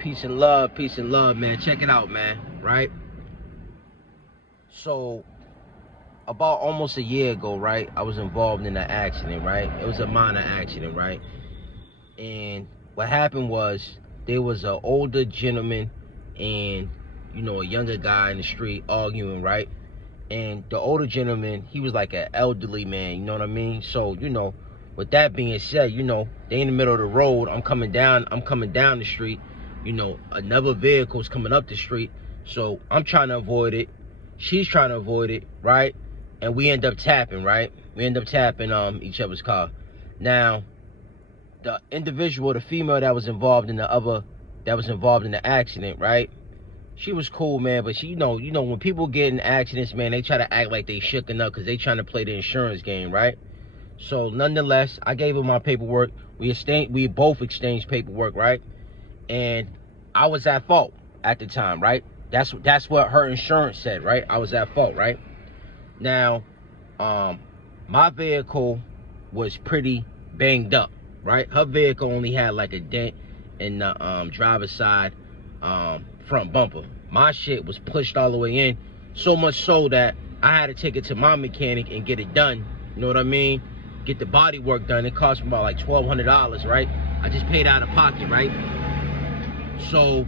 peace and love, man. Check it out, man, right? So, about almost a year ago, right, I was involved in an accident, right? It was a minor accident, right? And what happened was, there was an older gentleman and, a younger guy in the street arguing, right? And the older gentleman, he was like an elderly man, you know what I mean? So, with that being said, they in the middle of the road. I'm coming down the street. Another vehicle's coming up the street. So I'm trying to avoid it. She's trying to avoid it, right? And we end up tapping, right? We end up tapping each other's car. Now, the individual, the female that was involved in the accident, right? She was cool, man, but she, when people get in accidents, man, they try to act like they shooken up because they trying to play the insurance game, right? So, nonetheless, I gave her my paperwork. We both exchanged paperwork, right? And I was at fault at the time, right? That's what her insurance said, right? I was at fault, right? Now, my vehicle was pretty banged up, right? Her vehicle only had like a dent in the driver's side front bumper. My shit was pushed all the way in, so much so that I had to take it to my mechanic and get it done. You know what I mean? Get the body work done. It cost me about like $1,200, right? I just paid out of pocket, right? So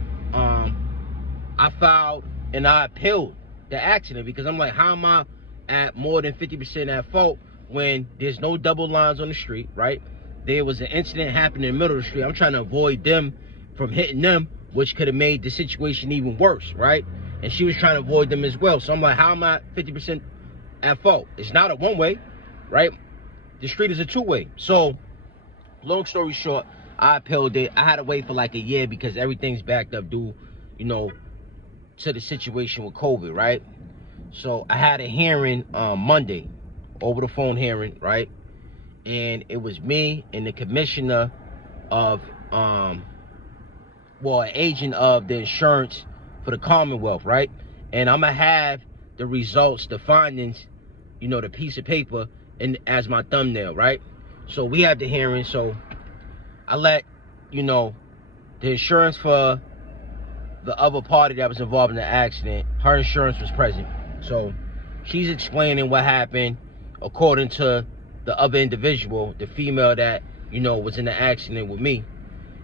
I filed and I appealed the accident because I'm like, how am I at more than 50% at fault when there's no double lines on the street, right? There was an incident happening in the middle of the street. I'm trying to avoid them from hitting them, which could have made the situation even worse, right? And she was trying to avoid them as well. So I'm like, how am I 50% at fault? It's not a one-way, right? The street is a two-way. So, long story short, I appealed it. I had to wait for like a year because everything's backed up due, to the situation with COVID, right? So I had a hearing Monday, over the phone hearing, right? And it was me and the commissioner of, an agent of the insurance for the Commonwealth, right? And I'm gonna have the results, the findings, the piece of paper and as my thumbnail, right? So we had the hearing. So I let, the insurance for the other party that was involved in the accident, her insurance was present. So she's explaining what happened according to the other individual, the female that, was in the accident with me.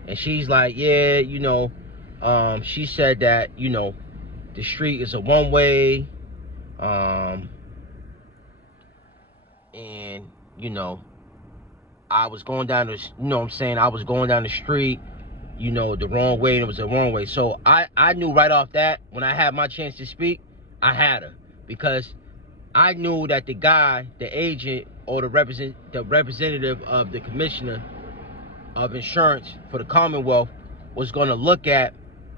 And she's like, yeah, she said that, the street is a one-way, and, I was going down the, I was going down the street, the wrong way, and it was the wrong way. So I knew right off that, when I had my chance to speak, I had her. Because I knew that the guy, the agent, or the representative of the commissioner of insurance for the Commonwealth was going to look at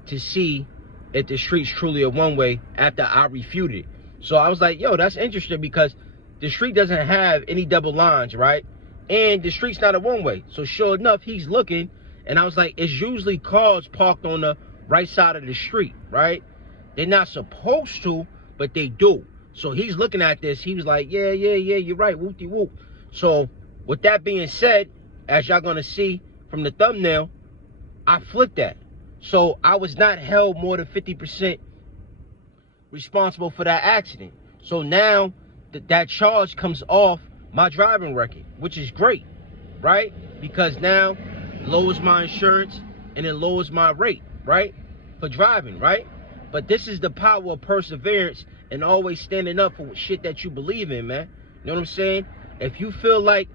to see if the street's truly a one-way after I refuted it. So I was like, yo, that's interesting because the street doesn't have any double lines, right? And the street's not a one-way. So sure enough, he's looking, and I was like, it's usually cars parked on the right side of the street, right? They're not supposed to, but they do. So he's looking at this. He was like, yeah, you're right, whoop-de-whoop. So with that being said, as y'all gonna see from the thumbnail, I flipped that. So I was not held more than 50% responsible for that accident. So now that charge comes off my driving record, which is great, right? Because now it lowers my insurance and it lowers my rate, right? For driving, right? But this is the power of perseverance and always standing up for shit that you believe in, man. You know what I'm saying? If you feel like,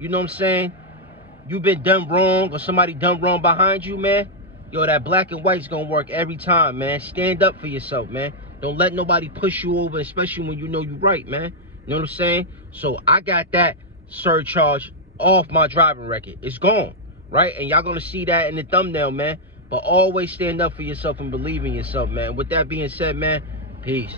you've been done wrong or somebody done wrong behind you, man, yo, that black and white's gonna work every time, man. Stand up for yourself, man. Don't let nobody push you over, especially when you know you're right, man. You know what I'm saying? So I got that surcharge off my driving record. It's gone, right? And y'all gonna see that in the thumbnail, man. But always stand up for yourself and believe in yourself, man. With that being said, man, peace.